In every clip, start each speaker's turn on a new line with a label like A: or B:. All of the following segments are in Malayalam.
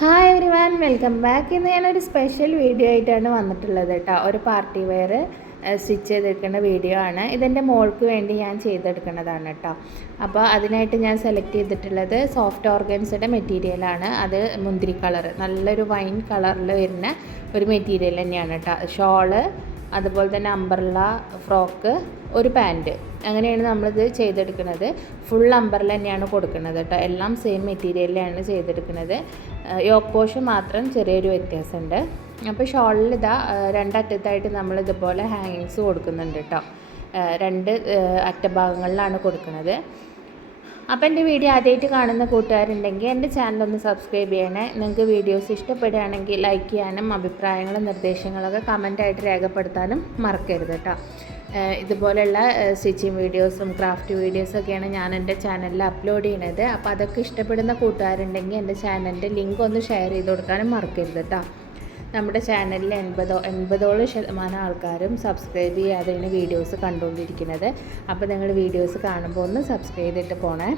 A: Hi everyone welcome back ഇന്ന് ഞാനൊരു സ്പെഷ്യൽ വീഡിയോ ആയിട്ടാണ് വന്നിട്ടുള്ളത് കേട്ടോ ഒരു പാർട്ടി വെയർ സ്റ്റിച്ച് ചെയ്തെടുക്കുന്ന വീഡിയോ ആണ്. ഇതെന്റെ മോൾക്ക് വേണ്ടി ഞാൻ ചെയ്തെടുക്കുന്നതാണ് കേട്ടോ അപ്പോൾ അതിനായിട്ട് ഞാൻ സെലക്ട് ചെയ്തിട്ടുള്ളത് സോഫ്റ്റ് ഓർഗൻസിന്റെ മെറ്റീരിയലാണ് അത് മുന്തിരി കളർ നല്ലൊരു വൈൻ കളറിൽ വരുന്ന ഒരു മെറ്റീരിയൽ തന്നെയാണ് കേട്ടോ ഷോൾ അതുപോലെ തന്നെ അംബർല ഫ്രോക്ക് ഒരു പാന്റ് അങ്ങനെയാണ് നമ്മളിത് ചെയ്തെടുക്കുന്നത്. ഫുൾ അംബർല തന്നെയാണ് കൊടുക്കുന്നത് കേട്ടോ. എല്ലാം സെയിം മെറ്റീരിയലിലാണ് ചെയ്തെടുക്കുന്നത്. യോക്ക് പോഷൻ മാത്രം ചെറിയൊരു വ്യത്യാസമുണ്ട്. അപ്പോൾ ഷോളിൽ ഇതാ രണ്ടറ്റത്തായിട്ട് നമ്മൾ ഇതുപോലെ ഹാങ്ങിങ്സ് കൊടുക്കുന്നുണ്ട് കേട്ടോ. രണ്ട് അറ്റഭാഗങ്ങളിലാണ് കൊടുക്കുന്നത്. അപ്പോൾ എന്റെ വീഡിയോ ആദ്യമായിട്ട് കാണുന്ന കൂട്ടുകാരുണ്ടെങ്കിൽ എന്റെ ചാനൽ ഒന്ന് സബ്സ്ക്രൈബ് ചെയ്യണേ. നിങ്ങൾക്ക് വീഡിയോസ് ഇഷ്ടപ്പെടുകയാണെങ്കിൽ ലൈക്ക് ചെയ്യാനും അഭിപ്രായങ്ങളും നിർദ്ദേശങ്ങളൊക്കെ കമന്റായിട്ട് രേഖപ്പെടുത്താനും മറക്കരുത് കേട്ടോ ഇതുപോലെയുള്ള സ്റ്റിച്ചിങ് വീഡിയോസും ക്രാഫ്റ്റ് വീഡിയോസൊക്കെയാണ് ഞാൻ എന്റെ ചാനലിൽ അപ്ലോഡ് ചെയ്യണത്. അപ്പോൾ അതൊക്കെ ഇഷ്ടപ്പെടുന്ന കൂട്ടുകാരുണ്ടെങ്കിൽ എന്റെ ചാനലിന്റെ ലിങ്ക് ഒന്ന് ഷെയർ ചെയ്ത് കൊടുക്കാനും മറക്കരുത് കേട്ടോ നമ്മുടെ ചാനലിൽ എൺപതോ എൺപതോളം ശതമാനം ആൾക്കാരും സബ്സ്ക്രൈബ് ചെയ്യാതെയാണ് വീഡിയോസ് കണ്ടുകൊണ്ടിരിക്കുന്നത്. അപ്പോൾ നിങ്ങൾ വീഡിയോസ് കാണുമ്പോൾ ഒന്ന് സബ്സ്ക്രൈബ് ചെയ്തിട്ട് പോണേ.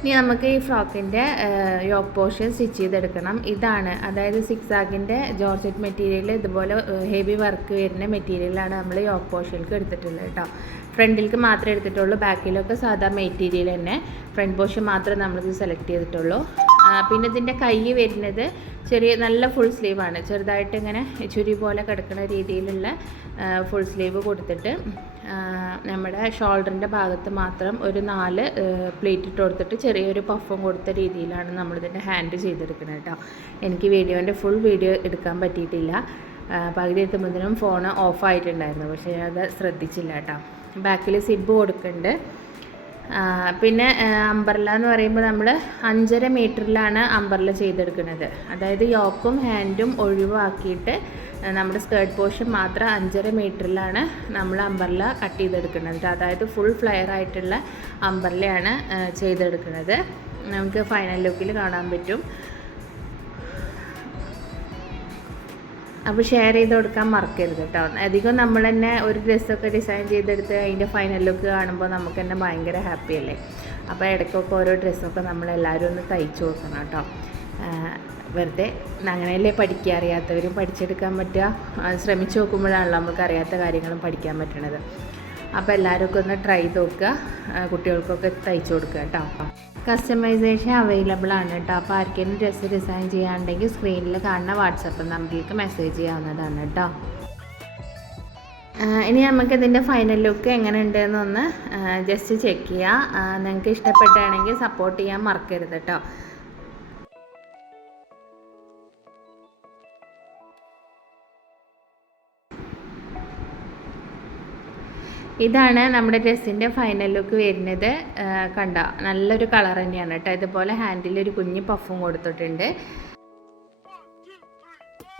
A: ഇനി നമുക്ക് ഈ ഫ്രോക്കിന്റെ യോക്ക് പോർഷൻ സ്റ്റിച്ച് ചെയ്തെടുക്കണം. ഇതാണ് അതായത് സിക്സ് ആഗിന്റെ ജോർജറ്റ് മെറ്റീരിയൽ ഇതുപോലെ ഹെവി വർക്ക് വരുന്ന മെറ്റീരിയലാണ് നമ്മൾ യോക്ക് പോർഷനിലേക്ക് എടുത്തിട്ടുള്ളത് കേട്ടോ. ഫ്രണ്ടിലേക്ക് മാത്രമേ എടുത്തിട്ടുള്ളൂ ബാക്കിലൊക്കെ സാധാ മെറ്റീരിയൽ തന്നെ. ഫ്രണ്ട് പോർഷൻ മാത്രമേ നമ്മളിത് സെലക്ട് ചെയ്തിട്ടുള്ളൂ. പിന്നെ ഇതിന്റെ കൈ വരുന്നത് ചെറിയ നല്ല ഫുൾ സ്ലീവാണ് ചെറുതായിട്ട് ഇങ്ങനെ ചുരി പോലെ കിടക്കുന്ന രീതിയിലുള്ള ഫുൾ സ്ലീവ് കൊടുത്തിട്ട് നമ്മുടെ ഷോൾഡറിന്റെ ഭാഗത്ത് മാത്രം ഒരു നാല് പ്ലേറ്റ് ഇട്ട് കൊടുത്തിട്ട് ചെറിയൊരു പഫും കൊടുത്ത രീതിയിലാണ് നമ്മളിതിന്റെ ഹാൻഡ് ചെയ്തെടുക്കുന്നത് കേട്ടോ. എനിക്ക് വീഡിയോന്റെ ഫുൾ വീഡിയോ എടുക്കാൻ പറ്റിയിട്ടില്ല. പകുതി എത്തുമ്പോഴത്തേനും ഫോൺ ഓഫായിട്ടുണ്ടായിരുന്നു പക്ഷേ അത് ശ്രദ്ധിച്ചില്ല കേട്ടോ. ബാക്കിൽ സിബ് കൊടുക്കുന്നുണ്ട് പിന്നെ അമ്പർല എന്ന് പറയുമ്പോൾ നമ്മൾ അഞ്ചര മീറ്ററിലാണ് അമ്പർല ചെയ്തെടുക്കുന്നത്. അതായത് യോക്കും ഹാൻഡും ഒഴിവാക്കിയിട്ട് നമ്മുടെ സ്കേർട്ട് പോർഷൻ മാത്രം അഞ്ചര മീറ്ററിലാണ് നമ്മൾ അമ്പർല കട്ട് ചെയ്തെടുക്കുന്നത്. അതായത് ഫുൾ ഫ്ലെയർ ആയിട്ടുള്ള അമ്പർലയാണ് ചെയ്തെടുക്കുന്നത്. നമുക്ക് ഫൈനൽ ലുക്കിൽ കാണാൻ പറ്റും. അപ്പോൾ ഷെയർ ചെയ്ത് കൊടുക്കാൻ മറക്കരുത് കേട്ടോ. അധികം നമ്മൾ തന്നെ ഒരു ഡ്രസ്സൊക്കെ ഡിസൈൻ ചെയ്തെടുത്ത് അതിന്റെ ഫൈനൽ ലുക്ക് കാണുമ്പോൾ നമുക്ക് തന്നെ ഭയങ്കര ഹാപ്പി അല്ലേ? അപ്പോൾ ഇടയ്ക്കൊക്കെ ഓരോ ഡ്രസ്സൊക്കെ നമ്മളെല്ലാവരും ഒന്ന് തയ്ച്ചു കൊടുക്കണം കേട്ടോ. വെറുതെ അങ്ങനെയല്ലേ പഠിക്കുക? അറിയാത്തവരും പഠിച്ചെടുക്കാൻ പറ്റുക. ശ്രമിച്ചു നോക്കുമ്പോഴാണല്ലോ നമുക്ക് അറിയാത്ത കാര്യങ്ങളും പഠിക്കാൻ പറ്റണത്. അപ്പോൾ എല്ലാവർക്കും ഒന്ന് ട്രൈ ചെയ്ത് നോക്കുക കുട്ടികൾക്കൊക്കെ തയ്ച്ചു കൊടുക്കുക കേട്ടോ. കസ്റ്റമൈസേഷൻ അവൈലബിൾ ആണ് കേട്ടോ. അപ്പോൾ ആർക്കെങ്കിലും ഡ്രസ്സ് ഡിസൈൻ ചെയ്യാനുണ്ടെങ്കിൽ സ്ക്രീനിൽ കാണുന്ന വാട്സപ്പ് നമ്പറിലേക്ക് മെസ്സേജ് ചെയ്യാവുന്നതാണ് കേട്ടോ. ഇനി നമുക്ക് ഇതിന്റെ ഫൈനൽ ലുക്ക് എങ്ങനെ ഉണ്ടെന്നൊന്ന് ജസ്റ്റ് ചെക്ക് ചെയ്യുക നിങ്ങൾക്ക് ഇഷ്ടപ്പെട്ടാണെങ്കിൽ സപ്പോർട്ട് ചെയ്യാൻ മറക്കരുത് കേട്ടോ. ഇതാണ് നമ്മുടെ ഡ്രസ്സിന്റെ ഫൈനൽ ലുക്ക് വരുന്നത്. കണ്ട? നല്ലൊരു കളർ തന്നെയാണ് കേട്ടോ. ഇതുപോലെ ഹാൻഡിൽ ഒരു കുഞ്ഞ് പഫും കൊടുത്തിട്ടുണ്ട്.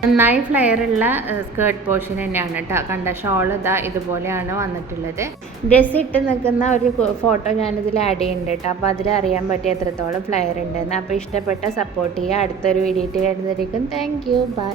A: നന്നായി ഫ്ലെയർ ഉള്ള സ്കേർട്ട് പോർഷൻ തന്നെയാണ് കേട്ടോ. കണ്ട? ഷോൾ ഇതാ ഇതുപോലെയാണ് വന്നിട്ടുള്ളത്. ഡ്രസ്സ് ഇട്ട് നിൽക്കുന്ന ഒരു ഫോട്ടോ ഞാനിതിൽ ആഡ് ചെയ്യുന്നുണ്ട് കേട്ടോ. അപ്പോൾ അതിൽ അറിയാൻ പറ്റിയ എത്രത്തോളം ഫ്ലെയർ ഉണ്ടെന്ന്. അപ്പോൾ ഇഷ്ടപ്പെട്ട സപ്പോർട്ട് ചെയ്യുക. അടുത്തൊരു വീഡിയോ വരുന്നതായിരിക്കും. Thank you by